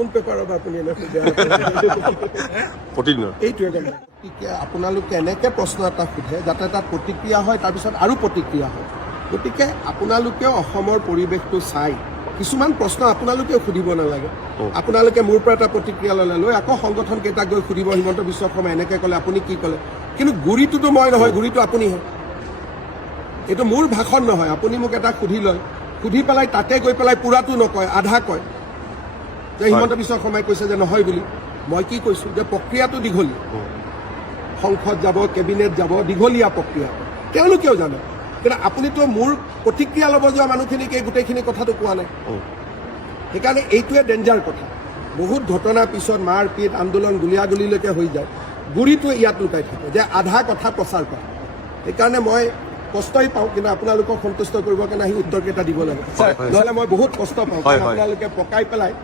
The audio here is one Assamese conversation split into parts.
কোন পেপাৰত আপুনি এনে এইটোৱে গতিকে আপোনালোকে এনেকৈ প্ৰশ্ন এটা সোধে যাতে তাত প্ৰতিক্ৰিয়া হয়, তাৰপিছত আৰু প্ৰতিক্ৰিয়া হয়। গতিকে আপোনালোকেও অসমৰ পৰিৱেশটো চাই কিছুমান প্ৰশ্ন আপোনালোকেও সুধিব নালাগে। আপোনালোকে মোৰ পৰা এটা প্ৰতিক্ৰিয়া ল'লে লৈ আকৌ সংগঠন কেইটাক গৈ সুধিব হিমন্ত বিশ্ব শৰ্মাই এনেকৈ ক'লে, আপুনি কি ক'লে? কিন্তু গুৰিটোতো মই নহয়, গুৰিটো আপুনিহে। এইটো মোৰ ভাষণ নহয়। আপুনি মোক এটা সুধি লয়, সুধি পেলাই তাতে গৈ পেলাই পূৰাটো নকয়, আধা কয় যে হিমন্ত বিশ্ব শৰ্মাই কৈছে যে নহয় বুলি। মই কি কৈছোঁ যে প্ৰক্ৰিয়াটো দীঘলীয়া, সংসদ যাব, কেবিনেট যাব, দীঘলীয়া প্ৰক্ৰিয়া। তেওঁলোকেও জানে, কিন্তু আপুনিতো মোৰ প্ৰতিক্ৰিয়া ল'ব যোৱা মানুহখিনিক এই গোটেইখিনি কথাটো কোৱা নাই। সেইকাৰণে এইটোৱে ডেঞ্জাৰ কথা। বহুত ঘটনাৰ পিছত মাৰ পিট, আন্দোলন, গুলীয়াগুলীলৈকে হৈ যায়, গুৰিটো ইয়াত লুকাই থাকে যে আধা কথা প্ৰচাৰ কৰে। সেইকাৰণে মই কষ্টই পাওঁ, কিন্তু আপোনালোকক সন্তুষ্ট কৰিবৰ কাৰণে আহি উত্তৰকেইটা দিব লাগে। নহ'লে মই বহুত কষ্ট পাওঁ। আপোনালোকে পকাই পেলাই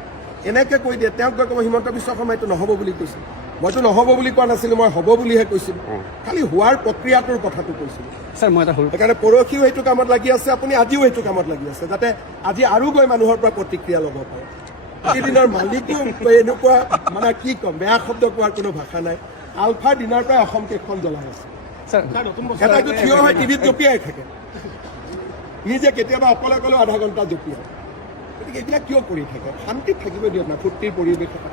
এনেকৈ কৈ দিয়ে, তেওঁক গৈ ক'ব হিমন্ত বিশ্ব শৰ্মাইটো নহ'ব বুলি কৈছিল। মইতো নহ'ব বুলি কোৱা নাছিলোঁ, মই হ'ব বুলিহে কৈছিলোঁ। খালি হোৱাৰ প্ৰক্ৰিয়াটোৰ কথাটো কৈছিলোঁ। সেইকাৰণে পৰহিও সেইটো কামত লাগি আছে, আপুনি আজিও সেইটো কামত লাগি আছে, যাতে আজি আৰু গৈ মানুহৰ পৰা প্ৰতিক্ৰিয়া ল'ব পাৰে। প্ৰতিদিনৰ মালিকো এনেকুৱা মানে কি ক'ম, বেয়া শব্দ কোৱাৰ কোনো ভাষা নাই। আলফাৰ দিনাৰ পৰাই অসম কেইখন জ্বলাই আছে। এটাইতো থিয় হৈ টিভিত জঁপিয়াই থাকে, নিজে কেতিয়াবা অকলে অকলেও আধা ঘণ্টা জঁপিয়ায়। গতিকে এইবিলাক কিয় কৰি থাকে? শান্তিত থাকিব দিয়ক না, ফূৰ্তিৰ পৰিৱেশ এটা।